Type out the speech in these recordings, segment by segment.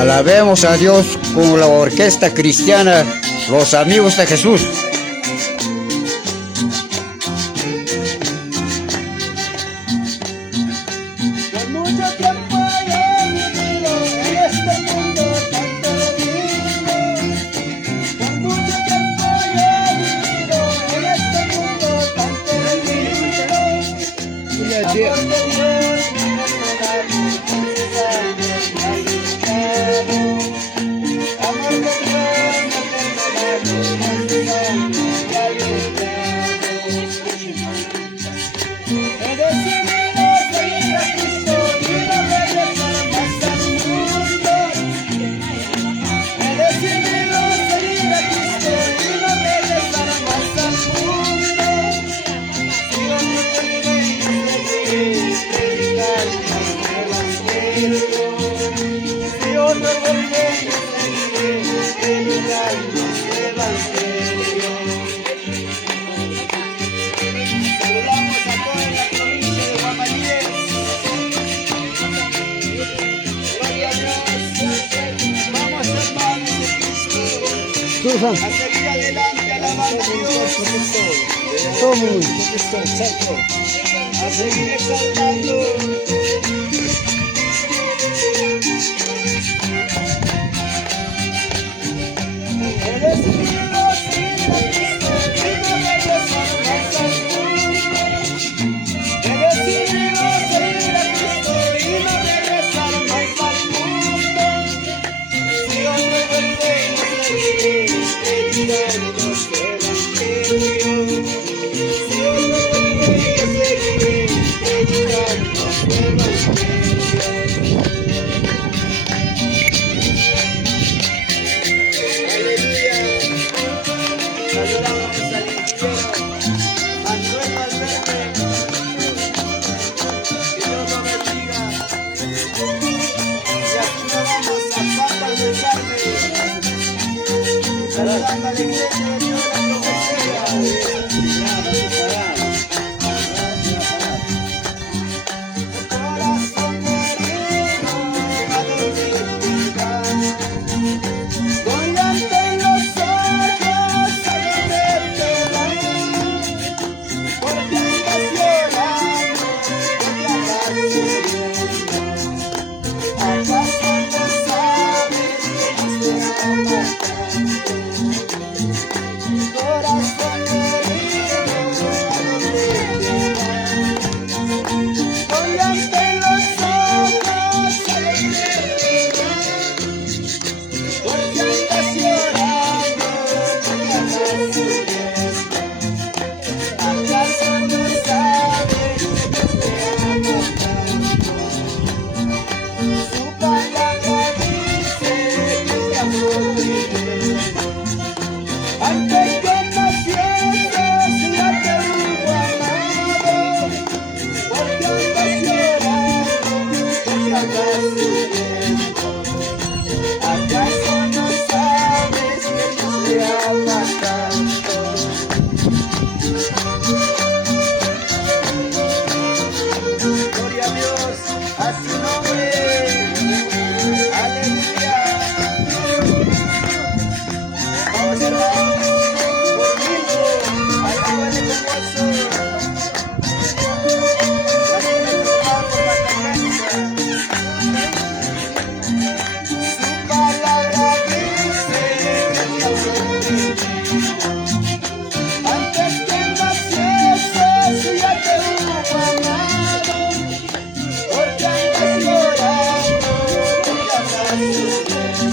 Alabemos a Dios con la orquesta cristiana, los amigos de Jesús. Por mucho tiempo he vivido en este mundo tan perdido. Por mucho tiempo he vivido en este mundo tan perdido. Amor de Dios me perdona mis pecados, me ha limpiado. Amor de Dios me perdona mis pecados, me ha limpiado. He decidido seguir a Cristo y no regresar más al mundo. He decidido seguir a Cristo y no regresar más al mundo. Dios me permite seguir predicando el evangelio. Dios me permite seguir predicando el evangelio. Saludamos a toda la provincia de Guamalíes. Gloria a Dios. Vamos, hermanos de Cristo, a seguir adelante alabando a Dios. A seguir exaltando. He decidido seguir a Cristo y no regresar más al mundo. He decidido seguir a Cristo y no regresar más al mundo. Dios me permite seguir predicando su evangelio. Dios me permite seguir predicando su evangelio. Aleluya. Saludamos al ingeniero Manuel Valverde. Que Dios lo bendiga. Y aquí nos vamos a Patas del Carmen. Saludando a la iglesia de Dios de la Profecía. Corazón herido, ¿a dónde llegar? Voy ante los ojos a verte porque andas llorando, porque andas sufriendo. ¿Acaso no sabes que Dios te ama tanto? Corazón herido, ¿a dónde llegar? Voy ante los ojos a verte porque andas llorando, porque andas sufriendo. ¿Acaso no sabes que Dios te ama tanto? Su palabra dice que te amó primero. Antes que nacieras ya te hubo amado. Porque andas llorando, porque andas sufriendo. ¿Acaso no sabes que Dios te ama tanto? Gloria a Dios, a su nombre. Aleluya. Vamos, hermanos, conmigo, alábale con gozo. Así me tocamos la caña. Su palabra dice que te amó primero. Antes que nacieses ya te hubo amado. Porque andas llorando, porque andas sufriendo.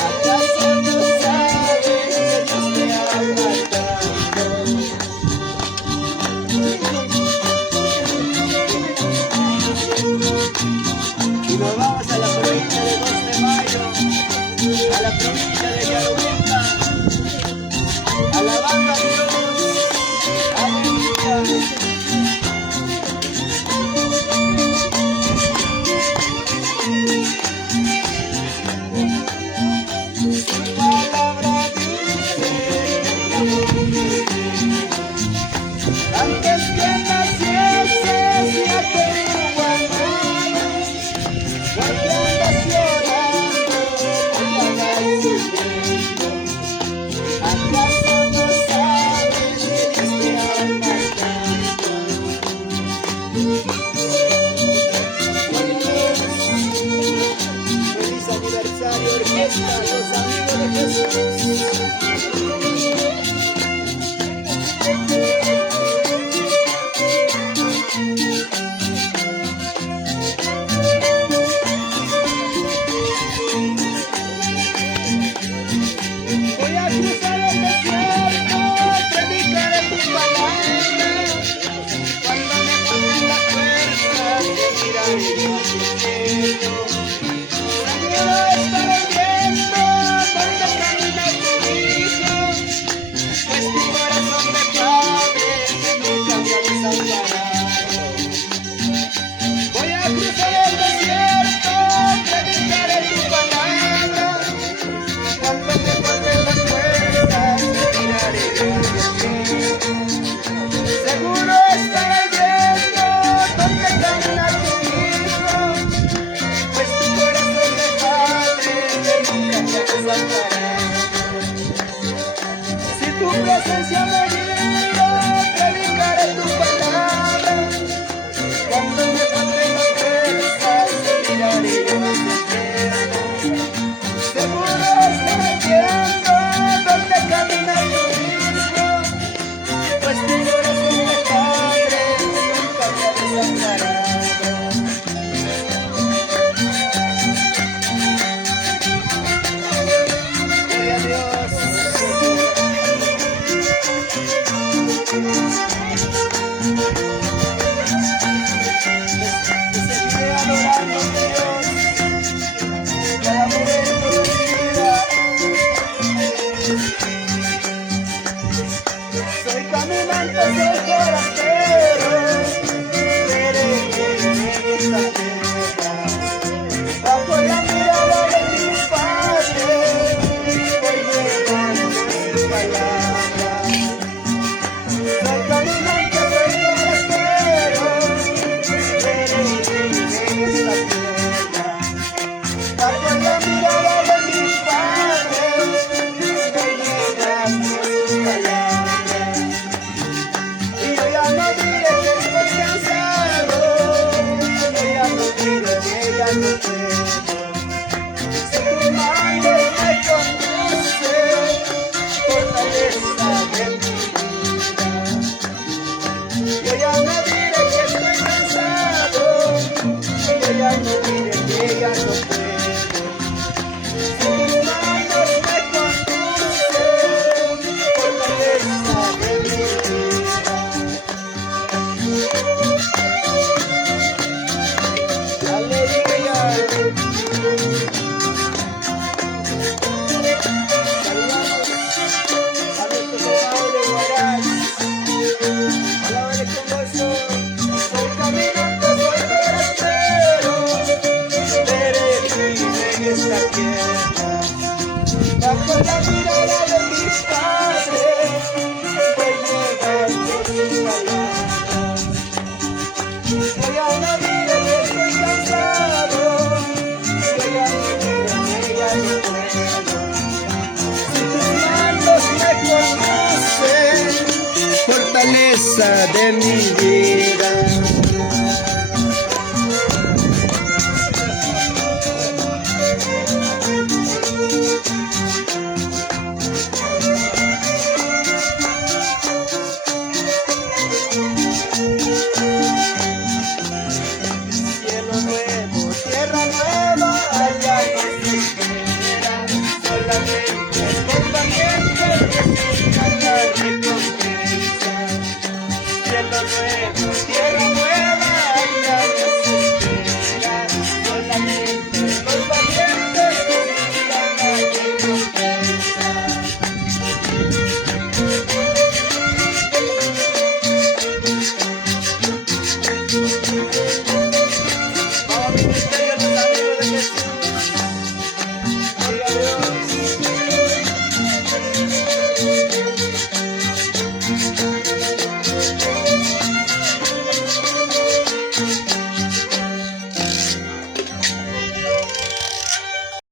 ¿Acaso no sabes que Dios te ama tanto? Y nos vamos a la provincia de 2 de Mayo, a la provincia de Yarubica, alabando a Dios. Aleluya. Su palabra dice que te amó primero. Antes que nacieses ya te hubo amado. Porque andas llorando. fiesta, los amigos de Jesús. Voy a cruzar el desierto, predicaré tu palabra. Cuando me falten las fuerzas, seguiré a tu cielo. Seguro estaré viendo donde camina tu hijo, pues tu corazón de padre que nunca me ha desamparado. Voy a cruzar el desierto, predicaré tu palabra. Cuando me falten las fuerzas, miraré hacia ti. Seguro estaré viendo donde camina tu hijo, pues tu corazón de padre que nunca me desamparará. Si tu presencia me guía, predicaré tu palabra. Cuando me falten las fuerzas, miraré hacia ti. Seguro estaré viendo donde camina tu hijo, pues tu corazón de padre nunca me ha desamparado. Gloria a Dios. Te seguiré adorando, Dios, cada momento de mi vida. Soy caminante, soy forastero, peregrino en esta tierra. Bajo la mirada de mi Padre, voy llevando su palabra. Soy caminante, soy forastero, peregrino en esta tierra. Bajo la mirada de mi Padre, voy llevando su palabra. Y yo ya no diré que estoy cansado, yo ya no diré que ya no puedo. Si tu mano me conduce, fortaleza de mi vida. Yo ya no diré que estoy cansado, yo ya no diré que ya no puedo. Si tu mano me conduce, fortaleza de mi vida. Aleluya. Saludamos a nuestro Pablo Guaray. Alábale con gozo. Soy caminante, soy forastero, peregrino en esta tierra.